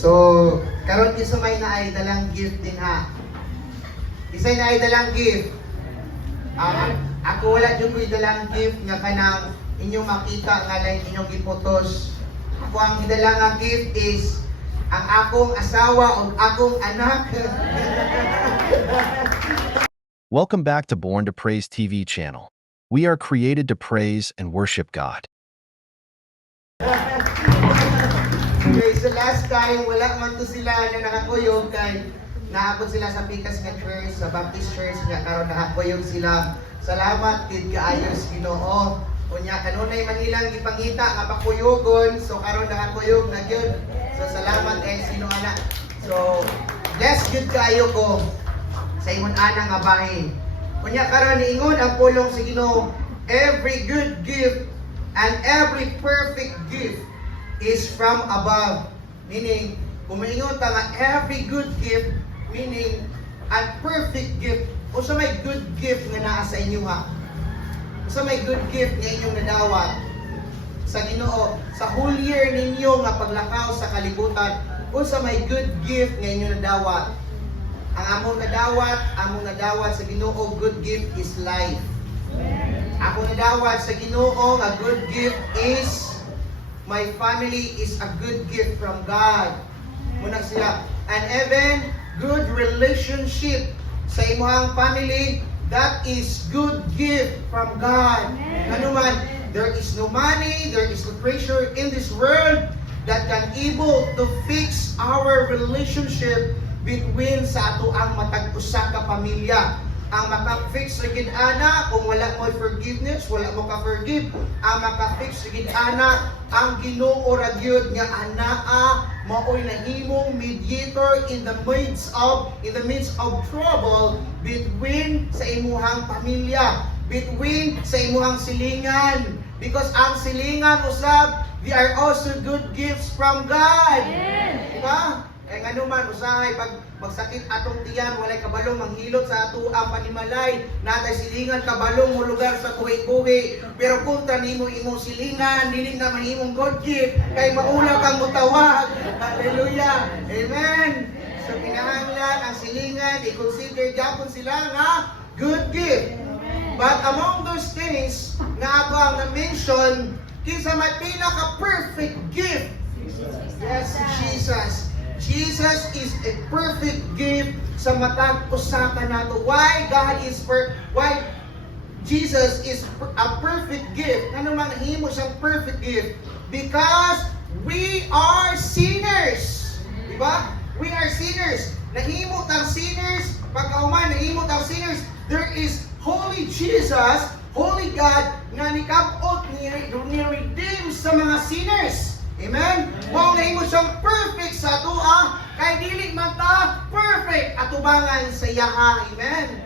So, karon kinsa may naay dalang gift din ha. Isay naay dalang gift. Ako wala jud ko'y dalang gift nga kanang inyong makita nga lang inyong gipotos. Ako ang gidala nga gift is ang akong asawa ug akong anak. Welcome back to Born to Praise TV channel. We are created to praise and worship God. Okay, so last time, wala man to sila na nakakuyog kay naabot sila sa Pikas nga Church, sa Baptist Church nga karon nakakuyog sila. Salamat kid kaayos Ginoo. Unya kanunay Manilang gipangita nga pakuyogon, so karon nakakuyog na gyud. So salamat kay sino ana. So bless gyud kaayo ko sa imong ana nga bahin. Unya karon niingon ang pulong sa Ginoo, every good gift and every perfect gift is from above. Meaning, kung maingon ta nga every good gift, meaning a perfect gift, o sa may good gift nga naa sa inyo ha. O sa may good gift nga inyong nadawat sa Ginoo, sa whole year ninyo nga paglakaw sa kalibutan, o sa may good gift nga inyong nadawat. Ang among nadawat sa Ginoo, good gift is life. Ako nadawat sa Ginoo nga good gift is my family is a good gift from God. Muna sila. And even good relationship sa imong family, that is good gift from God. Ano man, there is no money, there is no pressure in this world that can able to fix our relationship between sa ato ang matag usa ka pamilya. Ang maka-fix sa gid-ana kung wala mo forgiveness, wala mo ka-forgive. Ang maka-fix sa gid-ana ang Ginoo ra gyud nga anaa maoy nahimong mediator in the midst of trouble between sa imuhang pamilya, between sa imuhang silingan. Because ang silingan usab, they are also good gifts from God. Diba? Kaya nga naman, usahay, pag magsakit atong tiyan, walay kabalong manghilot sa ato ang panimalay, natay silingan kabalong mo lugar sa buhi-buhi. Pero kontra nimo imong silingan, dili na mahimong God gift, kay maulaw kang mutawag. Hallelujah! Amen! So kinahanglan ang silingan, i-consider gyapon sila nga good gift. But among those things nga ato ang na-mention, kinsa may pinaka-perfect gift. Yes, Jesus. Jesus is a perfect gift sa matag usa nato. Why Jesus is a perfect gift? Ano man himo siyang perfect gift? Because we are sinners. Diba? We are sinners. Nahimo tang sinners, pagkauman nahimo tang sinners, there is holy Jesus, holy God nga nikap-ot ni-redeem sa mga sinners. Amen? Mao nahimo siyang perfect sa atua, kay dili man ta perfect atubangan sa iyaha. Amen?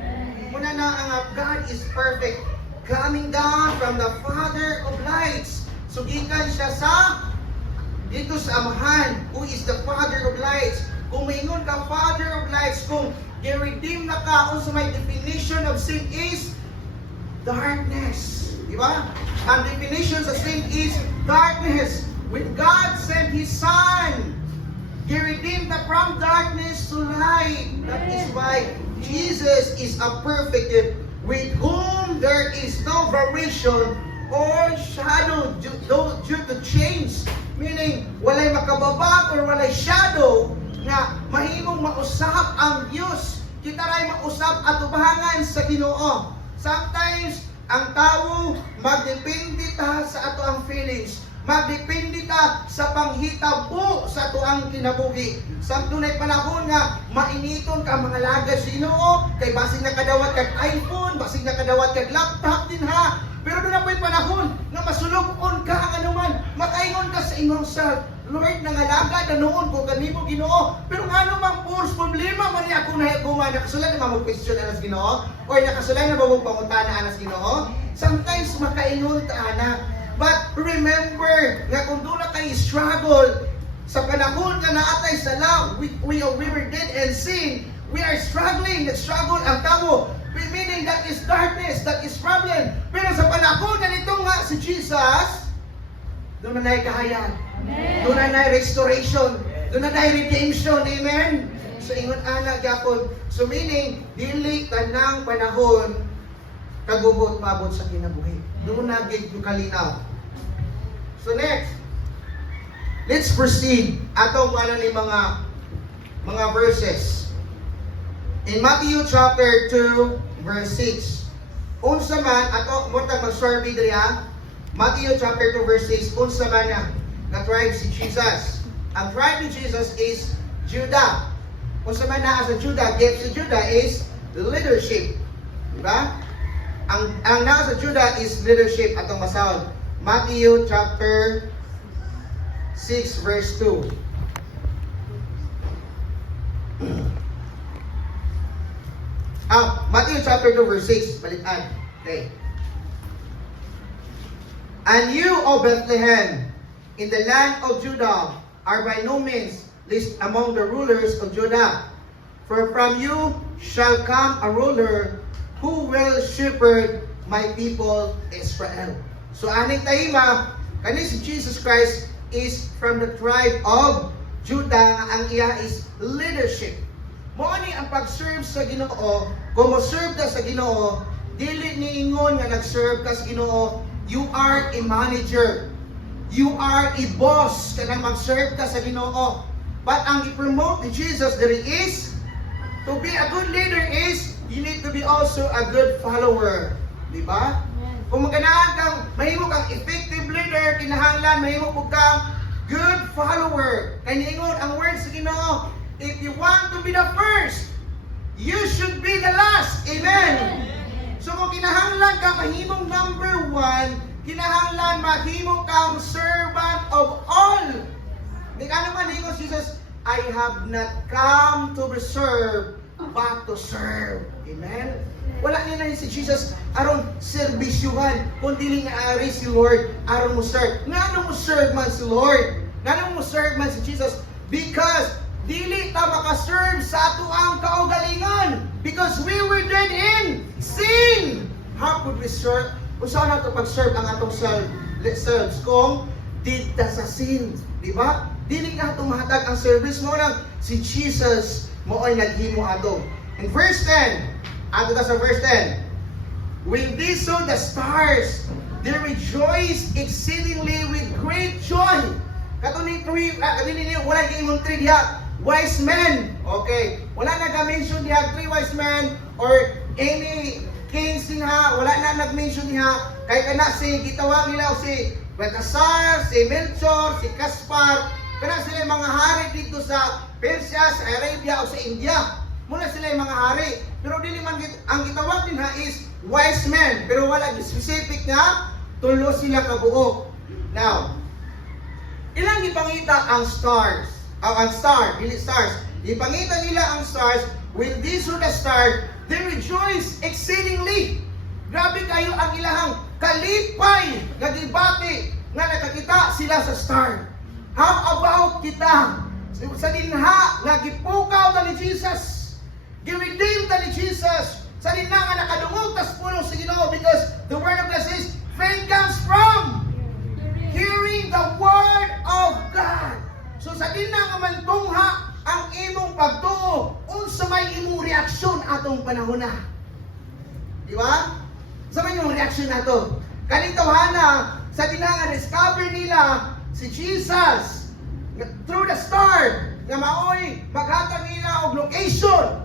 Muna na ang God is perfect, coming down from the Father of lights. So gikan siya sa dito sa Amahan, who is the Father of lights. Kung maingon ka Father of lights, kung i-redeem na ka, kung sa may definition of sin is darkness. Diba? Ang definition sa sin is darkness. When God sent His Son, He redeemed us from darkness to light. That is why Jesus is a perfect gift, with whom there is no variation or shadow due to change. Meaning, walay makababag or walay shadow nga mahimong mausap ang Diyos. Kita ray mausap at ubahangan sa Ginoo. Sometimes, ang tao magdepende ta sa ato ang feelings. Magdepende ta sa panghitabo sa tuang kinabuhi. Sa tunay panahon nga mainiton ka mga lagas Ginoo, kay basig nakadawat kag iPhone, basig nakadawat kag laptop din ha. Pero doon na po'y panahon nga masulog-on ka ang anuman, makaingon ka sa imong self, Lord, nangalagad na noon ko kanimo Ginoo. Pero nga namang purs problema man ako na higuman, nakasulay na mag-question anas Ginoo, or nakasulay na mag-pangutana anas Ginoo. Sometimes makaingon ta ana. But remember, nga kung doon na kayo struggle, sa panahon na naatay sa love, we were dead and sin. We are struggling, nag-struggle ang tao. Meaning that is darkness, that is problem. Pero sa panahon na nito nga si Jesus, doon na na'y kahayan. Doon na na'y restoration. Doon na dahil redemption, amen? So ingon ana gyapon. So meaning dili tanang panahon kagubot pabot sa kinabuhi. Doon na gid yung kalinaw. So next, let's proceed atong ano ni mga verses. In Matthew chapter 2 verse 6. Unsa man ato mo ta mag-survey diriha? Matthew chapter 2 verse 6. Unsa man na tribe si Jesus? Ang tribe ni Jesus is Judah. Unsa man naa sa Judah, gift sa Judah is leadership. Diba? Ang naa sa Judah is leadership atong masahon. Matthew chapter 6 verse 2. Matthew chapter 2 verse 6. Balikan. Okay. And you, O Bethlehem, in the land of Judah, are by no means least among the rulers of Judah. For from you shall come a ruler who will shepherd my people Israel. So aning tahima, kani si Jesus Christ is from the tribe of Judah. Ang iya is leadership. Mo ni ang pag-serve sa Ginoo. Kung mo serve ka sa Ginoo, dili ni ingon nga nag-serve ka sa Ginoo, you are a manager. You are a boss kanang mag-serve ka sa Ginoo. But ang i-promote ni Jesus there is to be a good leader is you need to be also a good follower. Di ba? Kung maganahan kang mahimo kang effective leader, kinahanglan mahimo pud kang good follower. Kay niingon ang words sa Ginoo, if you want to be the first, you should be the last. Amen. So kung kinahanglan ka mahimong number 1, kinahanglan mahimo kang servant of all. Di ka naman hingon Jesus, I have not come to be served, but to serve. Amen? Wala niya na si Jesus, aron serbisyuhan, kundi nga ari si Lord, aron mo serve. Nga mo serve man si Lord? Nga mo serve man si Jesus? Because dili ta makaserve sa ato ang kaugalingon. Because we were dead in sin. How could we serve? Kung saan nato pag-serve ang atong selves kung did ta sa sin, di ba? Dili ka itong mahatag ang service mo lang. Si Jesus mo ay naghimo ato. In verse 10, ato ta sa verse 10. When they saw the stars, they rejoiced exceedingly with great joy. Katunin wala kayong 3 diha. Wise men. Okay. Wala na ka-mention diha 3 wise men or any king sinha. Wala na nag-mention diha. Kay kana si gitawag nila si Baltasar, si Melchor, si Caspar. Kana sila yung mga hari dito sa Persia, sa Arabia o sa India. Muna sila yung mga hari. Pero dili man ang gitawag din ha is wise men. Pero wala specific nga tulo sila kabuo. Now, ilang ipangita ang stars? Ang star, dili stars. Ipangita nila ang stars. When these were the stars, they rejoice exceedingly. Grabe kayo ang ilahang kalipay nga debate nga nakakita sila sa star. How about kita? Sa dinha nga gipukaw ta ni Jesus, gi-redeem ta ni Jesus. Sa dinha nga nakadungog tas pulong sa Ginoo because the word of God says faith comes from hearing the word of God. So sa dinha nga mantungha ang imong pagtuo, unsa may imong reaksyon atong panahon na. Di ba? Sa may imong reaksyon nato. Kaning tawhana sa dinha nga discover nila si Jesus through the star nga maoy maghatag nila og location.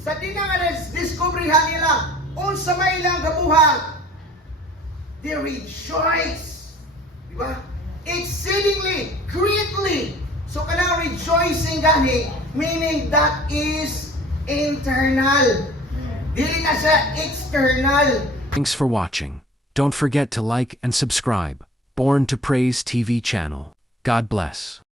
Sa dinha nga discoveryhan nila unsa may ilang kabuhat, they rejoice. Di ba? Exceedingly, greatly. So kanang rejoicing gani, meaning that is internal. Dili na siya external. Thanks for watching. Don't forget to like and subscribe. Born to Praise TV channel. God bless.